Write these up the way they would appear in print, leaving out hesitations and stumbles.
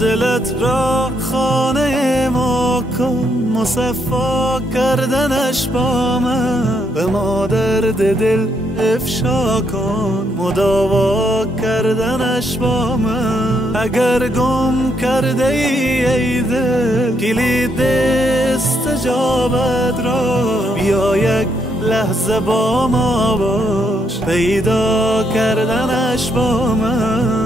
دلت را خانه ما کن، مصفا کردنش با من، به ما درد دل افشا کن، مداوا کردنش با من. اگر گم کرده ای دل کلید استجابت را، بیا یک لحظه با ما باش، پیدا کردنش با من.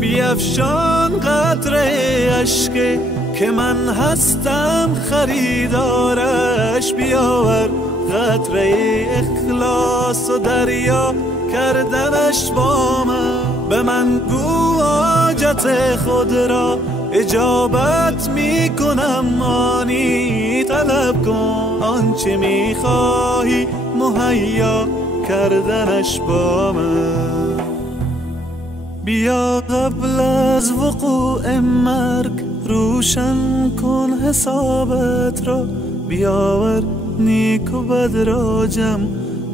بیفشان قطره اشک که من هستم خریدارش، بیاور قطره اخلاص و دریا کردنش با من. به من گو حاجت خود را اجابت می کنم، مانی طلب کن آنچه می خواهی مهیا کردنش با من. بیا قبل از وقوع مرگ روشن کن حسابت را، بیاور نیک و بد را جمع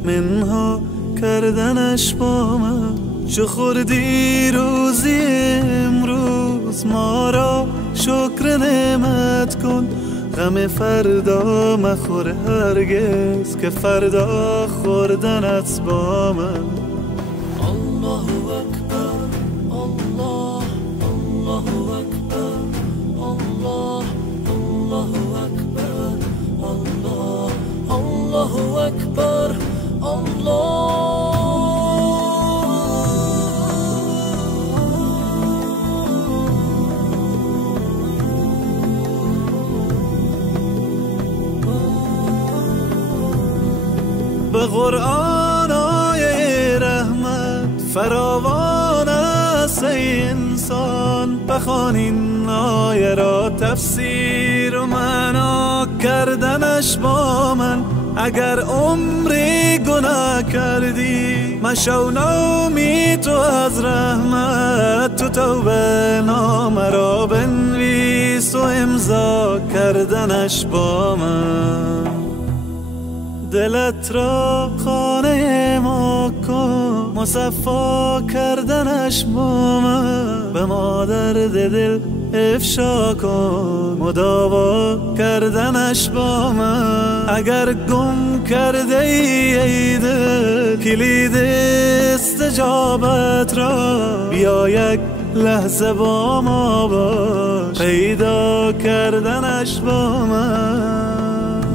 منها کردنش با من. چو خوردی روزی امروز ما را شکر نعمت کن، غم فردا مخور هرگز که فردا خوردنت با من. الله اکبر الله، الله اکبر الله، الله اکبر الله، الله اکبر الله. به قرآن آیه رحمت فراوان است ای انسان، بخوان این آیه را تفسیر و معنا کردنش با من. اگر عمری گناه کردی مشو نومی تو از رحمت، تو توبه نامه را بنویس و امضا کردنش با من. دلت را خانه ما کن، مصفا کردنش با من، به ما درد دل افشا کن، مداوا کردنش با من. اگر گم کرده ای دل کلید استجابت را، بیا یک لحظه با ما باش، پیدا کردنش با من.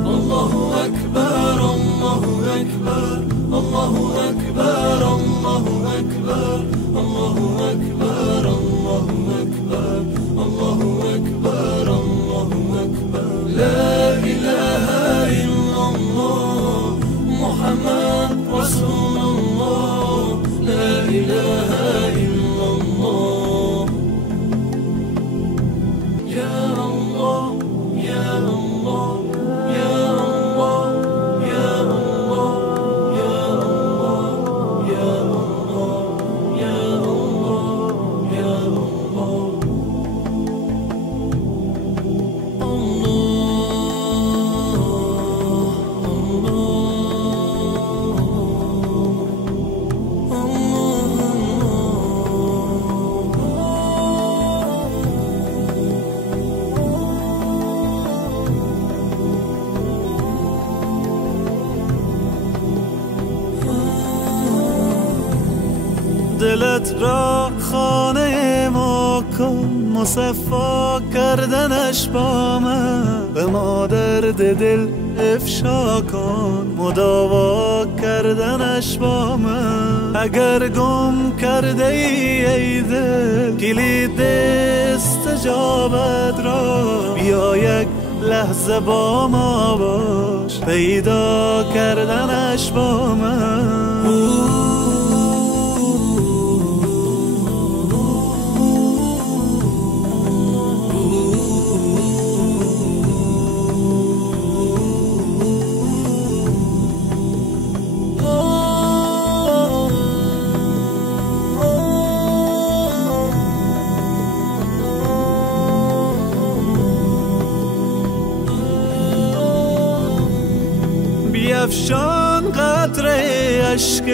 الله اکبر الله اکبر الله اکبر الله اکبر الله اکبر الله اکبر الله اکبر الله اکبر. لا اله الا الله محمد رسول الله، لا اله الا الله. یا الله یا الله دلت را خانه ما کن، مصفا کردنش با من. به ما درد دل افشا کن، مداوا کردنش با من. اگر گم کرده ای دل کلید استجابت را، بیا یک لحظه با ما باش، پیدا کردنش با من. بیفشان قطره اشک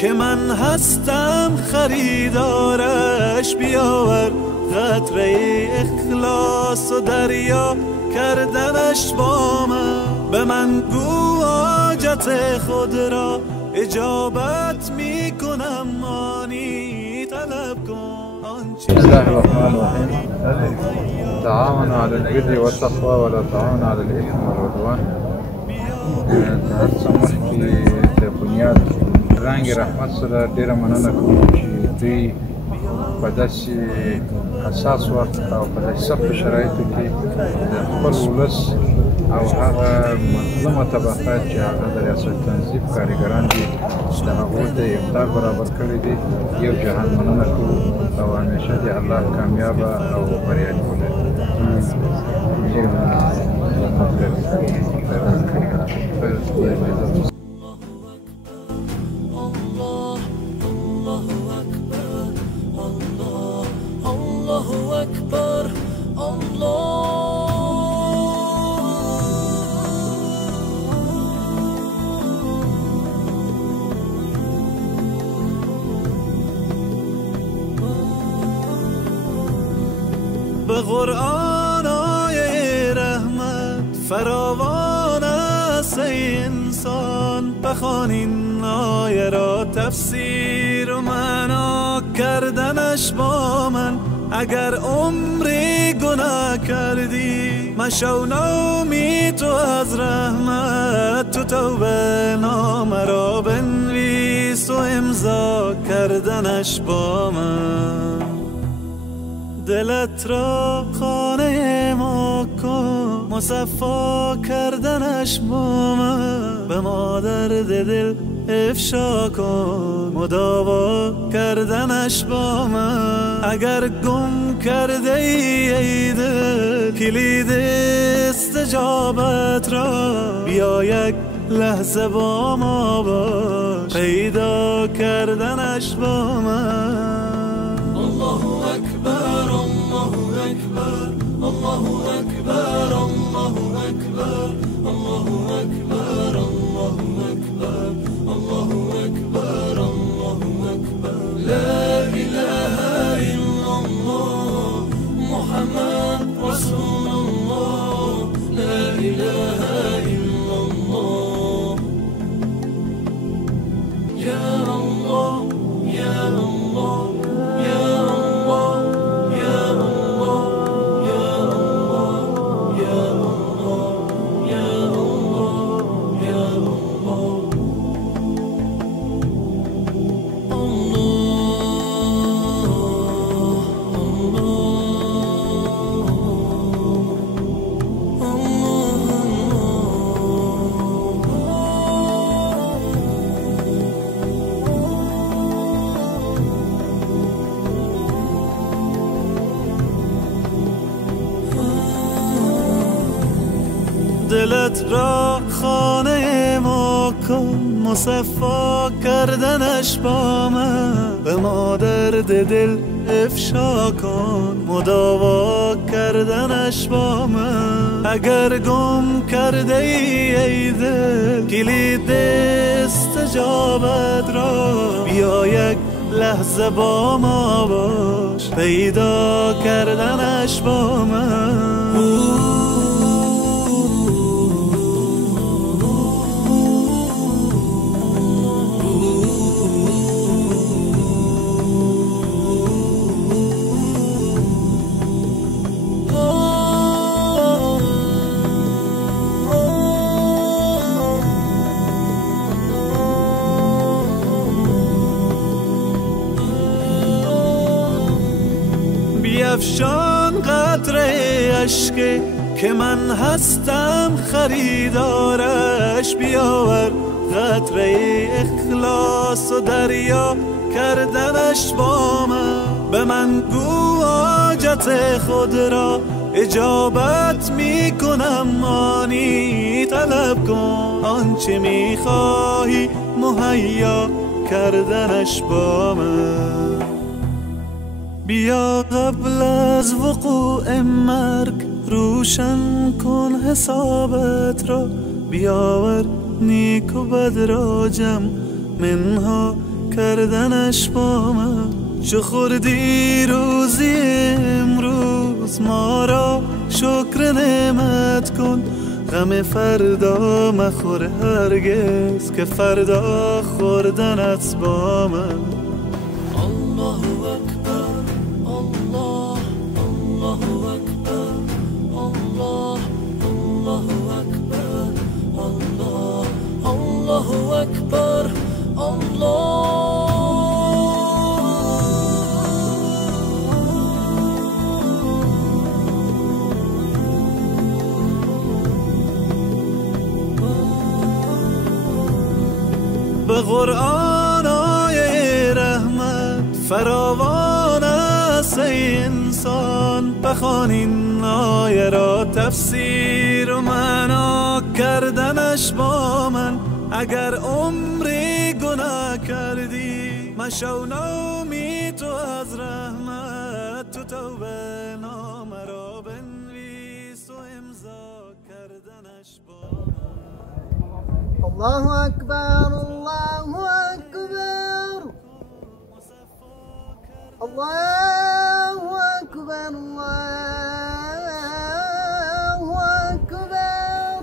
که من هستم خریدارش، بیاور قطره اخلاص و دریا کردنش با من. به من گو حاجت خود را اجابت می کنم، مانی طلب کن. بسم الله الرحمن الرحیم. تعاونوا على البر والتقوى ولا تعاونوا على الاثم والعدوان. هر څه مخکې د بنیاد رنګ رحمت سره ډېره مننه کوم چې دوی په داسې حساس وخت او په داسې سختو شرایطو کې د خپل ولس او هغه مظلومه طبقه چې هغه د ریاست تنظیم کارګران دي د هغوی د افطار برابر کړی دي. یو جهان مننه کوو او همیشه دې الله کامیابه او بریالي ولري. به قرآن آیه رحمت فراوان است ای انسان، بخوان این آیه را تفسیر و معنا کردنش با من. اگر عمری گناه کردی مشو نومی تو از رحمت، تو توبه نامه را بنویس و امضا کردنش با من. دلت را خانه ما کن، مصفا کردنش با من. به ما درد دل افشا کن، مداوا کردنش با من. اگر گم کرده ای دل کلید استجابت را، بیا یک لحظه با ما باش، پیدا کردنش با من. الله اکبر، الله اکبر، الله اکبر، الله اکبر، الله اکبر، الله اکبر، الله اکبر، الله اکبر. لا اله الا الله محمد رسول الله. لا اله الا الله. یا الله، یا الله، یا الله، یا الله، یا الله، یا الله، یا الله، یا الله. دلت را خانه ما کن، مصفا کردنش با من. به ما درد دل افشا کن، مداوا کردنش با من. اگر گم کرده ای دل کلید استجابت را، بیا یک لحظه با ما باش، پیدا کردنش با من. اشکه که من هستم خریدارش. بیاور قطره اخلاص و دریا کردنش با من. به من گو حاجت خود را اجابت می کنم، مانی طلب کن آنچه می خواهی مهیا کردنش با من. بیا قبل از وقوع مرگ روشن کن حسابت را. بیاور نیک و بد را جمع منها کردنش با من. چو خوردی روزی امروز ما را شکر نعمت کن. غم فردا مخور هرگز که فردا خوردنت با من. الله اکبر الله الله اکبر الله الله اکبر الله الله اکبر الله. به قرآن آیه رحمت فراوان است ای انسان. بخوان این آیه را تفسیر و معنا کردنش با من. اگر عمری گناه کردی مشو نومی تو از رحمت. تو توبه نامه را بنویس و امضا کردنش با من. الله أكبر الله أكبر الله أكبر الله أكبر.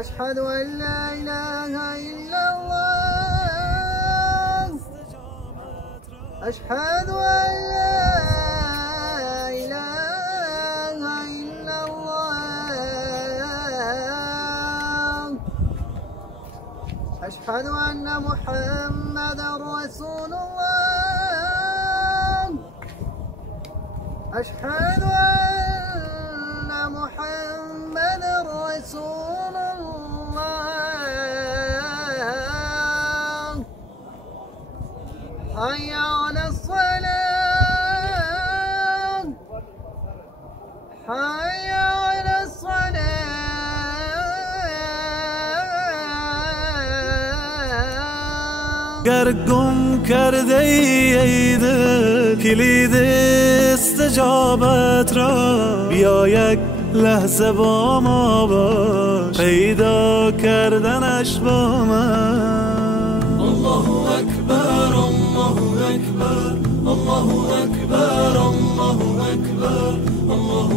أشهد أن لا إله إلا الله. أشهد أن لا إله إلا الله. أشهد أن محمدا رسول الله. أشهد أن محمدا رسول الله. حي على الصلاة. حي على الصلاة. گر گم کرده ای دل کلید استجابت را. بیا یک لحظه با ما باش پیدا کردنش با من. الله اکبر الله اکبر الله اکبر الله اکبر الله